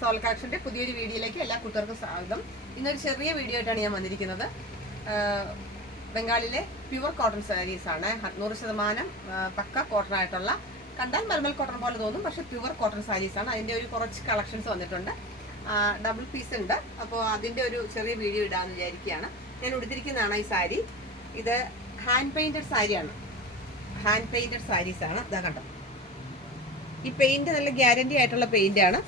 Soul കളക്ഷൻ്റെ പുതിയൊരു വീഡിയോയിലേക്ക് എല്ലാ കൂട്ടുകാർക്കും സ്വാഗതം. ഇന്നൊരു ചെറിയ വീഡിയോ ആയിട്ടാണ് ഞാൻ വന്നിരിക്കുന്നത്. ബംഗാളിലെ പ്യുവർ കോട്ടൺ സാരീസ് ആണ്. 100% പക്ക കോട്ടൺ ആയിട്ടുള്ള, കണ്ടാൽ മൽമൽ കോട്ടൺ പോലെ തോന്നും, പക്ഷെ പ്യുവർ കോട്ടൺ സാരീസ് ആണ്. അതിൻ്റെ ഒരു കുറച്ച് കളക്ഷൻസ് വന്നിട്ടുണ്ട്. ഡബിൾ പീസ് ഉണ്ട്. അപ്പോൾ അതിൻ്റെ ഒരു ചെറിയ വീഡിയോ ഇടാമെന്ന് വിചാരിക്കുകയാണ്. ഞാൻ ഉടുത്തിരിക്കുന്നതാണ് ഈ സാരി. ഇത് ഹാൻഡ് പെയിൻറ്റഡ് സാരിയാണ്. ഹാൻഡ് പെയിൻറ്റഡ് സാരീസ് ആണ്. ഇതാ കണ്ടോ, ഈ പെയിൻറ്റ് നല്ല ഗ്യാരണ്ടി ആയിട്ടുള്ള പെയിൻ്റാണ്,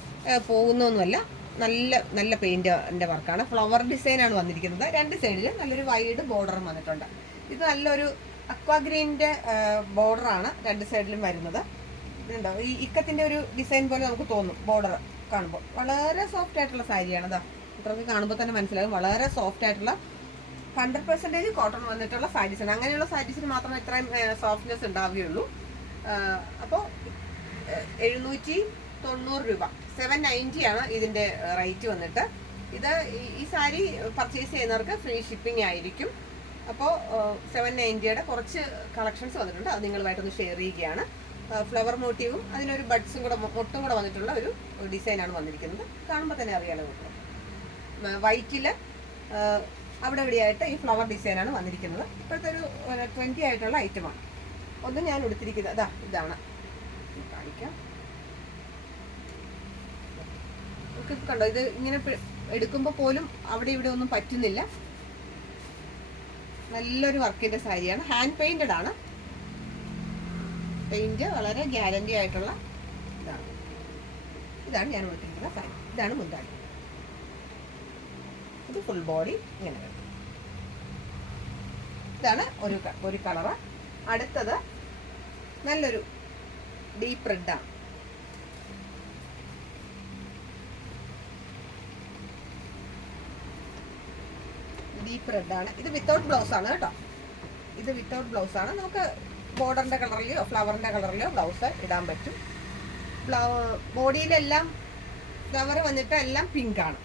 പോകുന്നൊന്നുമല്ല. നല്ല നല്ല പെയിൻറ്റിൻ്റെ വർക്കാണ്. ഫ്ലവർ ഡിസൈനാണ് വന്നിരിക്കുന്നത്. രണ്ട് സൈഡിൽ നല്ലൊരു വൈഡ് ബോർഡറും വന്നിട്ടുണ്ട്. ഇത് നല്ലൊരു അക്വാ ഗ്രീനിൻ്റെ ബോർഡറാണ് രണ്ട് സൈഡിലും വരുന്നത്. ഇതുണ്ടോ, ഈ ഇക്കത്തിൻ്റെ ഒരു ഡിസൈൻ പോലെ നമുക്ക് തോന്നും ബോർഡർ കാണുമ്പോൾ. വളരെ സോഫ്റ്റ് ആയിട്ടുള്ള സാരിയാണ്. അതാ ഇത്രയ്ക്ക് കാണുമ്പോൾ തന്നെ മനസ്സിലാകും. വളരെ സോഫ്റ്റ് ആയിട്ടുള്ള 100% കോട്ടൺ വന്നിട്ടുള്ള സാരീസാണ്. അങ്ങനെയുള്ള സാരീസിന് മാത്രമേ ഇത്രയും സോഫ്റ്റ്നെസ് ഉണ്ടാവുകയുള്ളൂ. അപ്പോൾ 790 രൂപ, 790 ആണ് ഇതിൻ്റെ റേറ്റ് വന്നിട്ട്. ഇത് ഈ സാരി പർച്ചേസ് ചെയ്യുന്നവർക്ക് ഫ്രീ ഷിപ്പിംഗ് ആയിരിക്കും. അപ്പോൾ 790യുടെ കുറച്ച് കളക്ഷൻസ് വന്നിട്ടുണ്ട്. അത് നിങ്ങളുമായിട്ടൊന്ന് ഷെയർ ചെയ്യുകയാണ്. ഫ്ലവർ മോട്ടീവും അതിനൊരു ബഡ്സും കൂടെ മൊട്ടും കൂടെ വന്നിട്ടുള്ള ഒരു ഡിസൈനാണ് വന്നിരിക്കുന്നത്. കാണുമ്പോൾ തന്നെ അറിയാലോ. വൈറ്റിൽ അവിടെ ഇവിടെയായിട്ട് ഈ ഫ്ലവർ ഡിസൈനാണ് വന്നിരിക്കുന്നത്. ഇപ്പോഴത്തെ ഒരു ട്രെൻഡി ആയിട്ടുള്ള ഐറ്റമാണ്. ഒന്ന് ഞാൻ എടുത്തിരിക്കുന്നത് ഇതാണ്, കാണിക്കാം. കണ്ടോ, ഇത് ഇങ്ങനെ എടുക്കുമ്പോൾ പോലും അവിടെ ഇവിടെ ഒന്നും പറ്റുന്നില്ല. നല്ലൊരു വർക്കിന്റെ സാരിയാണ്. ഹാൻഡ് പെയിന്റഡ് ആണ്. പെയിന്റ് വളരെ ഗ്യാരണ്ടി ആയിട്ടുള്ള ഇതാണ് ഞാൻ എടുത്തിരിക്കുന്ന സാരി. ഇതാണ് മുന്താണി. ഇത് ഫുൾ ബോഡി ഇങ്ങനെ വരും. ഇതാണ് ഒരു കളറ്. അടുത്തത് നല്ലൊരു ഡീപ്പ് റെഡാണ്. ഡീപ്പ് റെഡാണ്. ഇത് വിത്തൗട്ട് ബ്ലൗസ് ആണ് കേട്ടോ. ഇത് വിത്തൗട്ട് ബ്ലൗസ് ആണ്. നമുക്ക് ബോർഡറിന്റെ കളറിലെയോ ഫ്ലവറിന്റെ കളറിലെയോ ബ്ലൗസ് ഇടാൻ പറ്റും. ബോഡിയിലെല്ലാം ഫ്ലവർ വന്നിട്ട് എല്ലാം പിങ്കാണ്.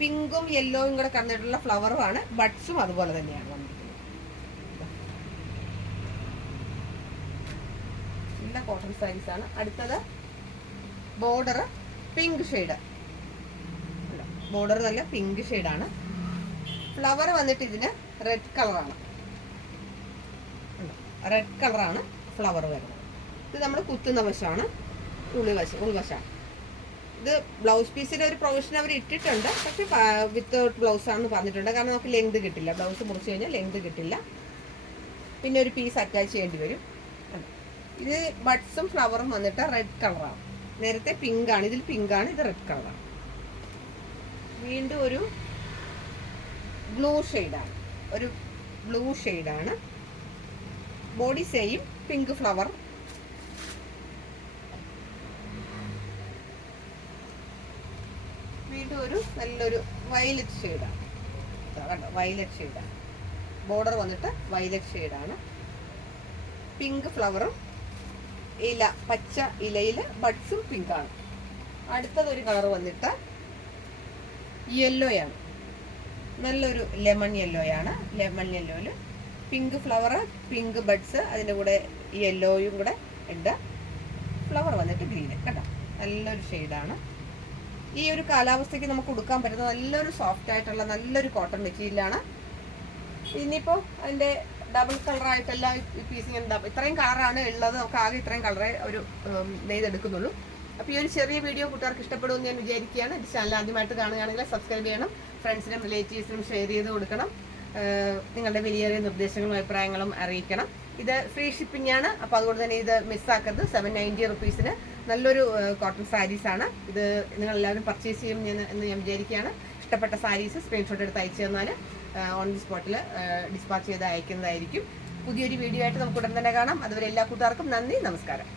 പിങ്കും യെല്ലോയും കൂടെ കടന്നിട്ടുള്ള ഫ്ലവറുമാണ്. ബഡ്സും അതുപോലെ തന്നെയാണ് വന്നിരിക്കുന്നത്. എല്ലാ കോട്ടൺ സാരീസ് ആണ്. അടുത്തത് ബോർഡർ പിങ്ക് ഷെയ്ഡ്. ബോർഡർ നല്ല പിങ്ക് ഷെയ്ഡാണ്. ഫ്ലവർ വന്നിട്ട് ഇതിന് റെഡ് കളറാണ്. റെഡ് കളറാണ് ഫ്ലവർ വരുന്നത്. ഇത് നമ്മൾ കുത്തുന്ന വശമാണ്, ഉൾവശമാണ്. ഇത് ബ്ലൗസ് പീസിന്റെ ഒരു പ്രൊവിഷൻ അവർ ഇട്ടിട്ടുണ്ട്, പക്ഷെ വിത്തൗട്ട് ബ്ലൗസ് ആണെന്ന് പറഞ്ഞിട്ടുണ്ട്. കാരണം നമുക്ക് ലെങ്ത് കിട്ടില്ല. ബ്ലൗസ് മുറിച്ച് കഴിഞ്ഞാൽ ലെങ്ത് കിട്ടില്ല. പിന്നെ ഒരു പീസ് അറ്റാച്ച് ചെയ്യേണ്ടി വരും. ഇത് ബഡ്സും ഫ്ലവറും വന്നിട്ട് റെഡ് കളറാണ്. നേരത്തെ പിങ്കാണ്, ഇതിൽ പിങ്കാണ്, ഇത് റെഡ് കളറാണ്. വീണ്ടും ഒരു ബ്ലൂ ഷെയ്ഡാണ്. Body same pink flower. വീണ്ടും ഒരു നല്ലൊരു വയലറ്റ് ഷെയ്ഡാണ്. വയലറ്റ് ഷെയ്ഡാണ്. ബോർഡർ വന്നിട്ട് വയലറ്റ് ഷെയ്ഡാണ്. പിങ്ക് ഫ്ലവറും പച്ച ഇലയിൽ ബഡ്സും പിങ്കാണ്. അടുത്തതൊരു കളർ വന്നിട്ട് യെല്ലോയാണ്. നല്ലൊരു ലെമൺ യെല്ലോയാണ്. ലെമൺ യെല്ലോയിൽ പിങ്ക് ഫ്ലവർ, പിങ്ക് ബഡ്സ്, അതിൻ്റെ കൂടെ യെല്ലോയും കൂടെ ഉണ്ട്. ഫ്ലവർ വന്നിട്ട് ഗ്രീന്. കേട്ടോ, നല്ലൊരു ഷെയ്ഡാണ്. ഈ ഒരു കാലാവസ്ഥയ്ക്ക് നമുക്ക് കൊടുക്കാൻ പറ്റുന്ന നല്ലൊരു സോഫ്റ്റ് ആയിട്ടുള്ള നല്ലൊരു കോട്ടൺ മെറ്റീരിയലാണ്. ഇനിയിപ്പോൾ അതിൻ്റെ ഡബിൾ കളറായിട്ടല്ല ഈ പീസിങ്. ഇത്രയും കളറാണ് ഉള്ളത്. നമുക്ക് ആകെ ഇത്രയും കളറേ ഒരു നെയ്തെടുക്കുന്നുള്ളൂ. അപ്പോൾ ഈ ഒരു ചെറിയ വീഡിയോ കൂട്ടുകാർക്ക് ഇഷ്ടപ്പെടുമെന്ന് ഞാൻ വിചാരിക്കുകയാണ്. ഈ ചാനൽ ആദ്യമായിട്ട് കാണുകയാണെങ്കിൽ സബ്സ്ക്രൈബ് ചെയ്യണം. ഫ്രണ്ട്സിനും റിലേറ്റീവ്സിനും ഷെയർ ചെയ്ത് കൊടുക്കണം. നിങ്ങളുടെ വലിയ നിർദ്ദേശങ്ങളും അഭിപ്രായങ്ങളും അറിയിക്കണം. ഇത് ഫ്രീ ഷിപ്പിംഗ് ആണ്. അപ്പോൾ അതുകൊണ്ട് തന്നെ ഇത് മിസ്സാക്കരുത്. 790 റുപ്പീസിന് നല്ലൊരു കോട്ടൺ സാരീസാണ്. ഇത് നിങ്ങളെല്ലാവരും പർച്ചേസ് ചെയ്യും എന്ന് ഞാൻ വിചാരിക്കുകയാണ്. ഇഷ്ടപ്പെട്ട സാരീസ് സ്ക്രീൻഷോട്ട് എടുത്ത് അയച്ചു തന്നാൽ ഓൺ ദി സ്പോട്ടിൽ ഡിസ്പാച്ച് ചെയ്ത് അയക്കുന്നതായിരിക്കും. പുതിയൊരു വീഡിയോ ആയിട്ട് നമുക്ക് ഉടൻ തന്നെ കാണാം. അതുവരെ എല്ലാ കൂട്ടുകാർക്കും നന്ദി, നമസ്കാരം.